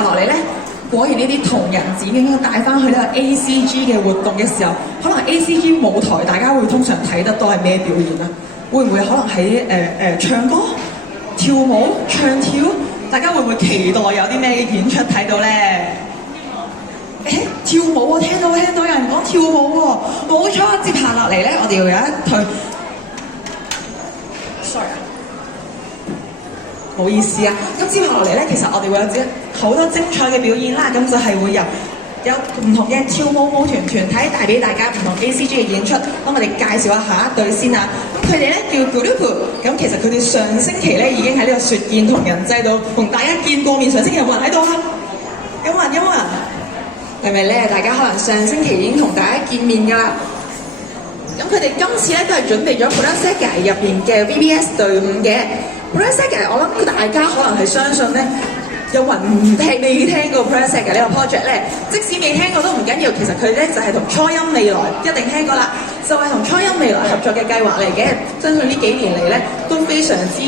下落嚟咧，果然呢啲同人展應該帶翻去呢個 ACG 嘅活動嘅時候，可能 ACG 舞台大家會通常睇得多係咩表演啊？會唔會可能喺唱歌、跳舞、唱跳？大家會唔會期待有啲咩演出睇到咧？跳舞啊！聽到有人講跳舞喎，冇錯。接下落嚟咧，我哋要有一隊 ，sorry， 唔好意思啊。咁接下落嚟咧，其實我哋會有好多精彩嘅表演啦。咁就係會有唔同嘅跳舞舞團體帶俾大家唔同 ACG 嘅演出。咁我哋介紹下一隊先啊。咁佢哋咧叫 Group。咁其實佢哋上星期咧已經喺呢個雪見同人祭度同大家見過面。上星期有冇人喺度啊？有冇人？係咪咧？大家可能上星期已經同大家見面㗎啦。咁佢哋今次咧都係準備咗 Purasegai 入邊嘅 VBS 隊伍嘅。Purasegai 我諗大家可能係相信咧，有人未聽過 Purasegai 呢個 project 咧，即使未聽過都唔緊要。其實佢咧就係同初音未來一定聽過啦，就係同初音未來合作嘅計劃嚟嘅。相信呢幾年嚟咧都非常之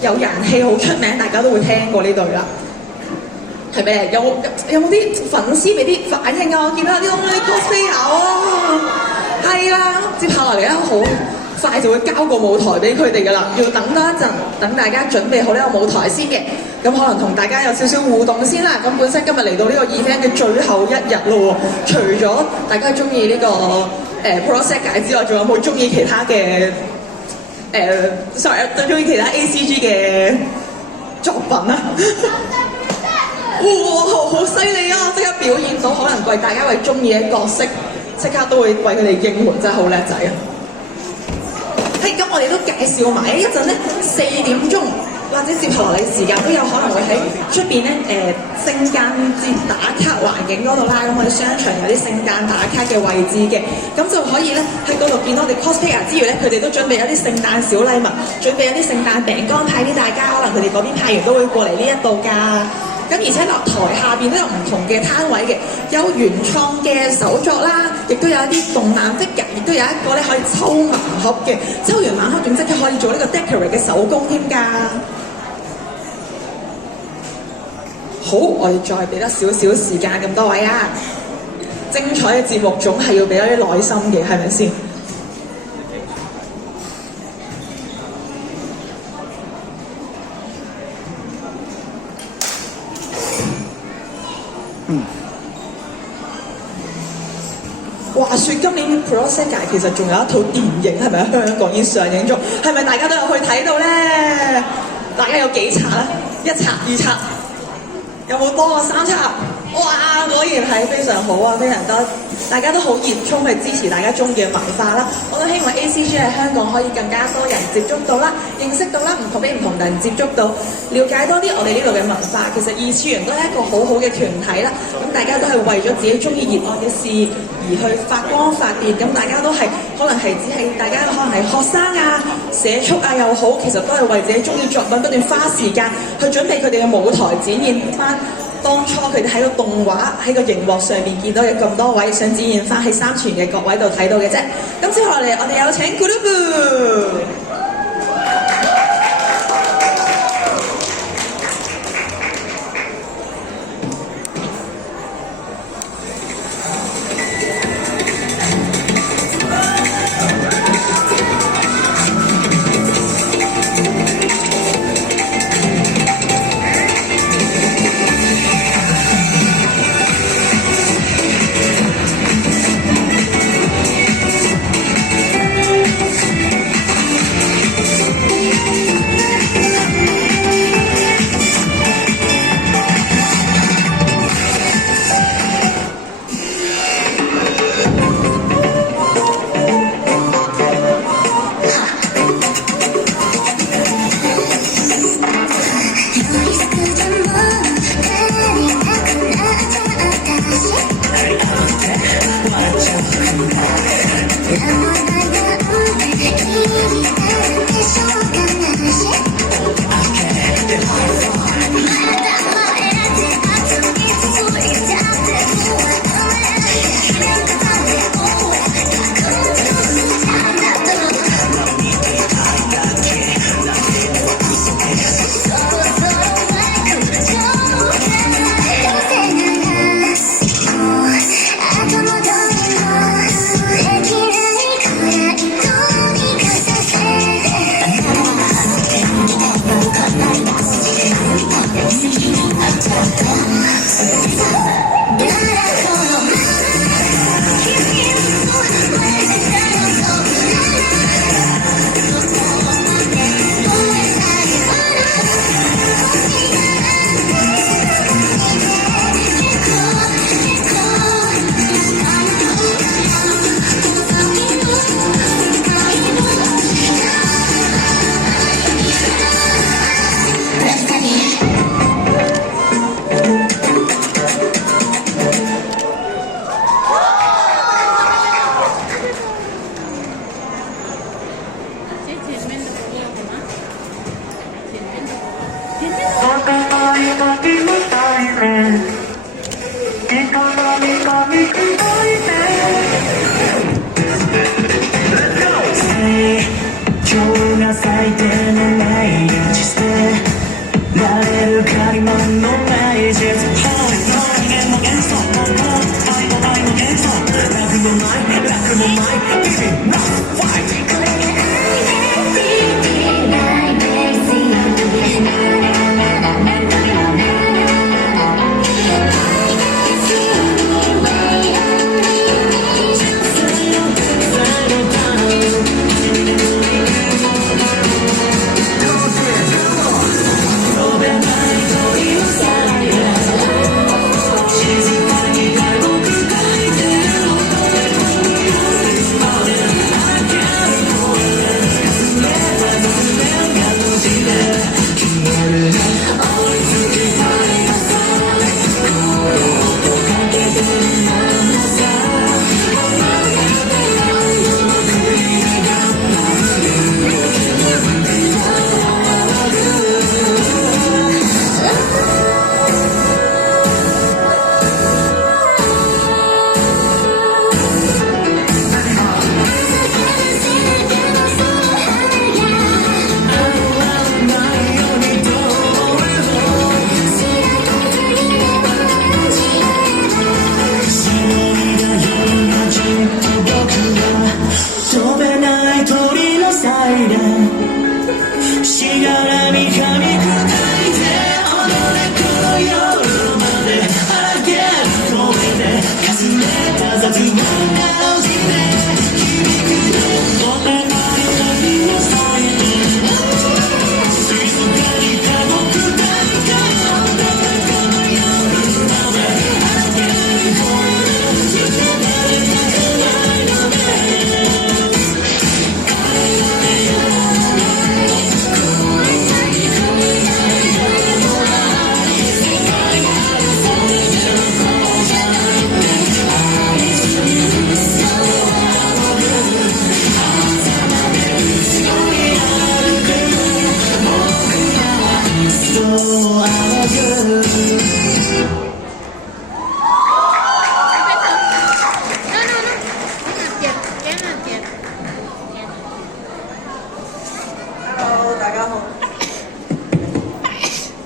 有人氣，好出名，大家都會聽過呢隊啦。係咪？有冇啲粉絲俾啲反應啊？我見到有啲 cosplay 啊，係啦。接下來咧，好快就會交個舞台俾佢哋噶啦，要等多一陣，等大家準備好呢個舞台先嘅。咁可能同大家有少少互動先啦。咁本身今日嚟到呢個 event 嘅最後一日咯喎，除咗大家中意呢個Purasegai 之外，仲有冇中意其他嘅sorry， 都中意其他 ACG 嘅作品啊？哇！好犀利啊！即刻表現到，可能為大家為中意嘅角色，即刻都會為佢哋應援，真係好叻仔啊！咁我哋都介紹埋一陣咧，4點鐘或者接下來嘅時間都有可能會喺出邊咧聖誕節打卡環境嗰度啦。咁我哋商場有啲聖誕打卡嘅位置嘅，咁就可以咧喺嗰度見到我哋 cosplayer 之餘咧，佢哋都準備有啲聖誕小禮物，準備有啲聖誕餅乾派俾大家。可能佢哋嗰邊派完都會過嚟呢一度㗎。咁而且落台下邊都有唔同嘅攤位嘅，有原創嘅手作啦，亦都有一啲動漫 figure，亦都有一個咧可以抽盲盒嘅，抽完盲盒仲即刻可以做呢個 decorate 嘅手工添㗎。好，我哋再俾多少少時間咁多位啊！精彩嘅節目總係要俾多啲耐心嘅，係咪先？話說今年 Purasegai 其實仲有一套電影係咪喺香港已經上映咗？係咪大家都有去睇到咧？大家有幾冊咧？一冊、二冊，有冇多過3冊？哇！果然係非常好啊，非常多，大家都好熱衷去支持大家中意嘅文化啦。我都希望 ACG 喺香港可以更加多人接觸到啦，認識到啦，俾唔同人接觸到，了解多啲我哋呢度嘅文化。其實二次元都係一個好好嘅團體啦。咁大家都係為咗自己中意熱愛嘅事而去發光發電。咁大家都係可能係只係大家可能係學生啊、社畜啊又好，其實都係為自己中意作品不斷花時間去準備佢哋嘅舞台展現翻。當初佢哋喺個動畫喺個熒幕上面見到有咁多位，想展現翻喺三次元嘅各位度睇到嘅啫。咁接下嚟我哋有請 Group。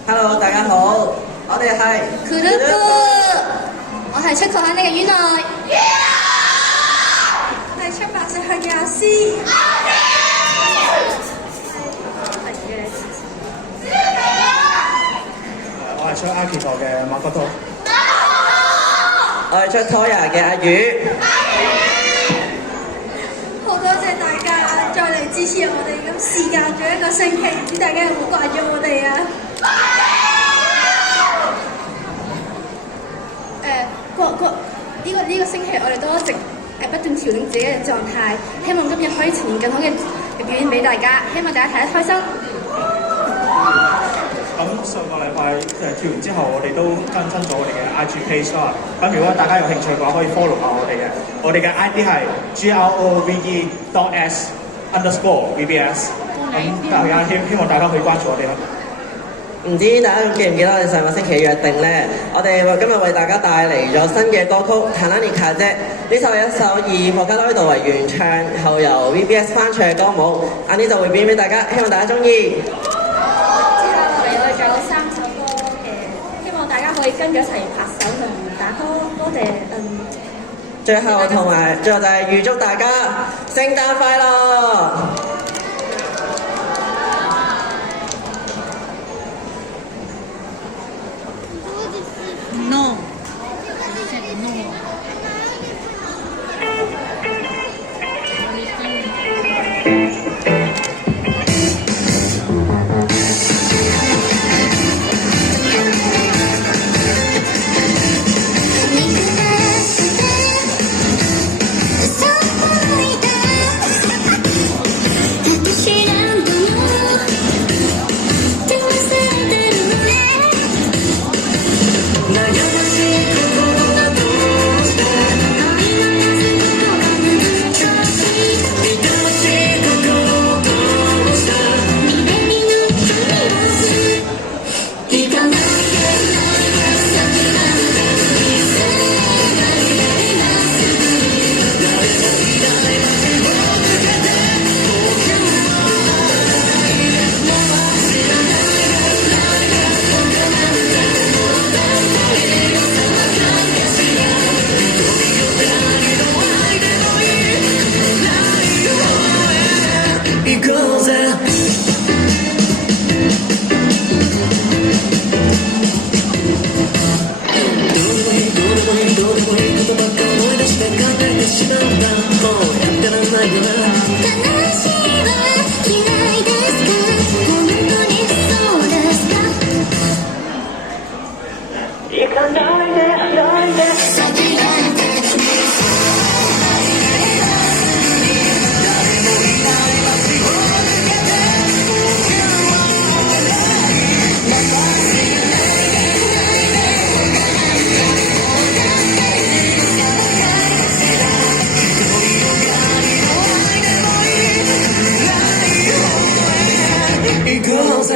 Hello， 大家好，我哋係 Kurupu， 我係出台肯定嘅院內，我係出白色去嘅阿詩，我係出阿奇陀嘅馬國濤，我係出 Toya 嘅阿宇。好多謝大家再嚟支持我哋，咁時間咗一個星期，唔知大家有冇掛住我哋啊？呢個星期我哋都一直不斷調整自己嘅狀態，希望今日可以呈現更好嘅表演俾大家，希望大家睇得開心。咁上個禮拜跳完之後，我哋都更新咗我哋嘅 IG page 啦。咁如果大家有興趣嘅話，可以 follow 下我哋嘅 ID 係 grove_VBS。咁大家希望大家可以關注我哋啦。唔知大家仲記唔記得我哋上個星期約定呢？我哋今日為大家帶嚟咗新嘅歌曲《Tananika》啫。呢首係一首以 Vocaloid 為原唱，後由 VBS 翻唱嘅歌舞。晏啲就會表演俾大家，希望大家中意。之後我哋仲有3首歌嘅，希望大家可以跟住一齊拍手同打歌，多謝最後就係預祝大家聖誕快樂！行かないでないで行こうぜ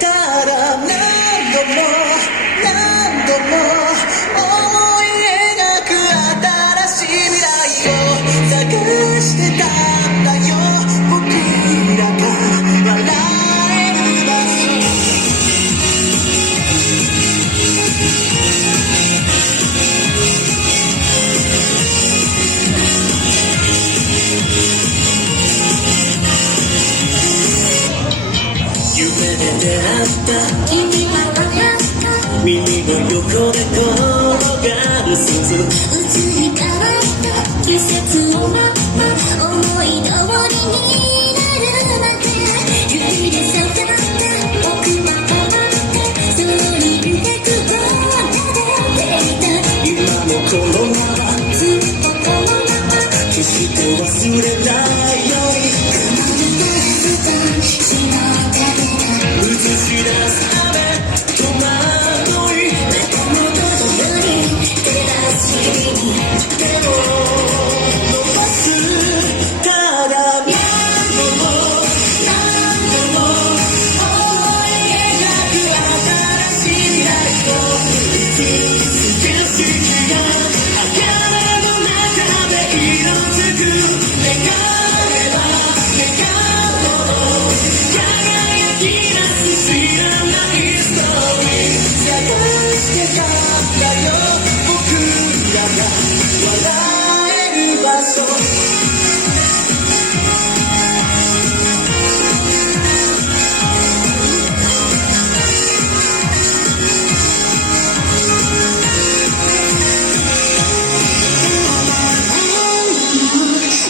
ただ何度も何度も思い描く新しい未来を探してたんだよ僕らが笑える場所夢で出会った君は笑った耳の横で転がる鈴移り変わった季節を待った思い通りになるまで指で触った僕は変わったその輪郭をたどっていた今もこのままずっとこのまま決して忘れないようにずっとしの映し出す雨戸惑い仲間と共に照らしに手を伸ばすただ何度も何度も思い描く新しい未来をいつ景色が茜の中で色づく願えば願うほど輝き出す知らないストーリー探してたんだよ僕らが笑える場所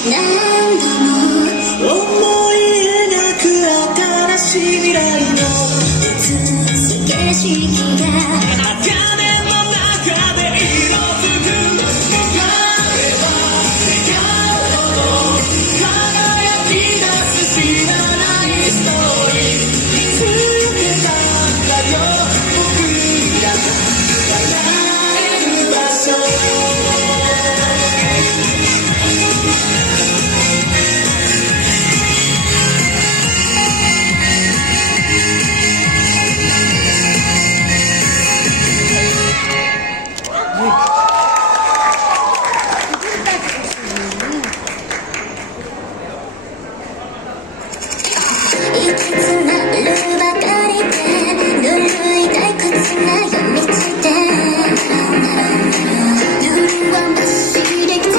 何度も思い描く新しい未来の映す景色が茜の中で色づく願えば願うほど輝き出す知らないストーリー見つけたんだよ僕らが笑える場所いつなるばかりでぬるい退屈な夜道で夜はましできた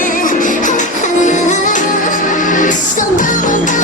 ねそのまま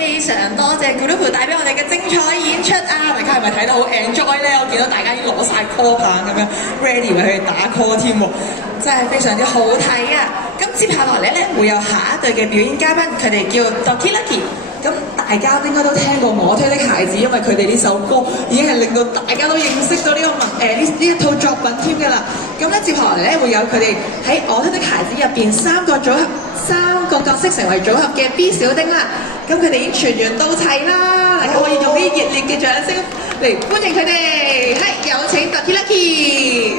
非常多謝 group 帶俾我哋嘅精彩演出啊！大家係咪睇得好 enjoy 咧？我見到大家已經攞晒 call 棒咁樣 ready 為佢哋打 call 添喎，真係非常之好睇啊！咁接下來咧會有下一隊嘅表演嘉賓，佢哋叫 Doki Lucky。咁大家應該都聽過《我推的孩子》，因為佢哋呢首歌已經係令到大家都認識咗呢一套作品添㗎啦。咁咧接下來咧會有佢哋喺《我推的孩子》入邊三個角色成為組合嘅 B 小丁啦。咁佢哋已經全員到齊啦，大家可以用啲熱烈嘅掌聲嚟歡迎佢哋。係有請 Doki Lucky。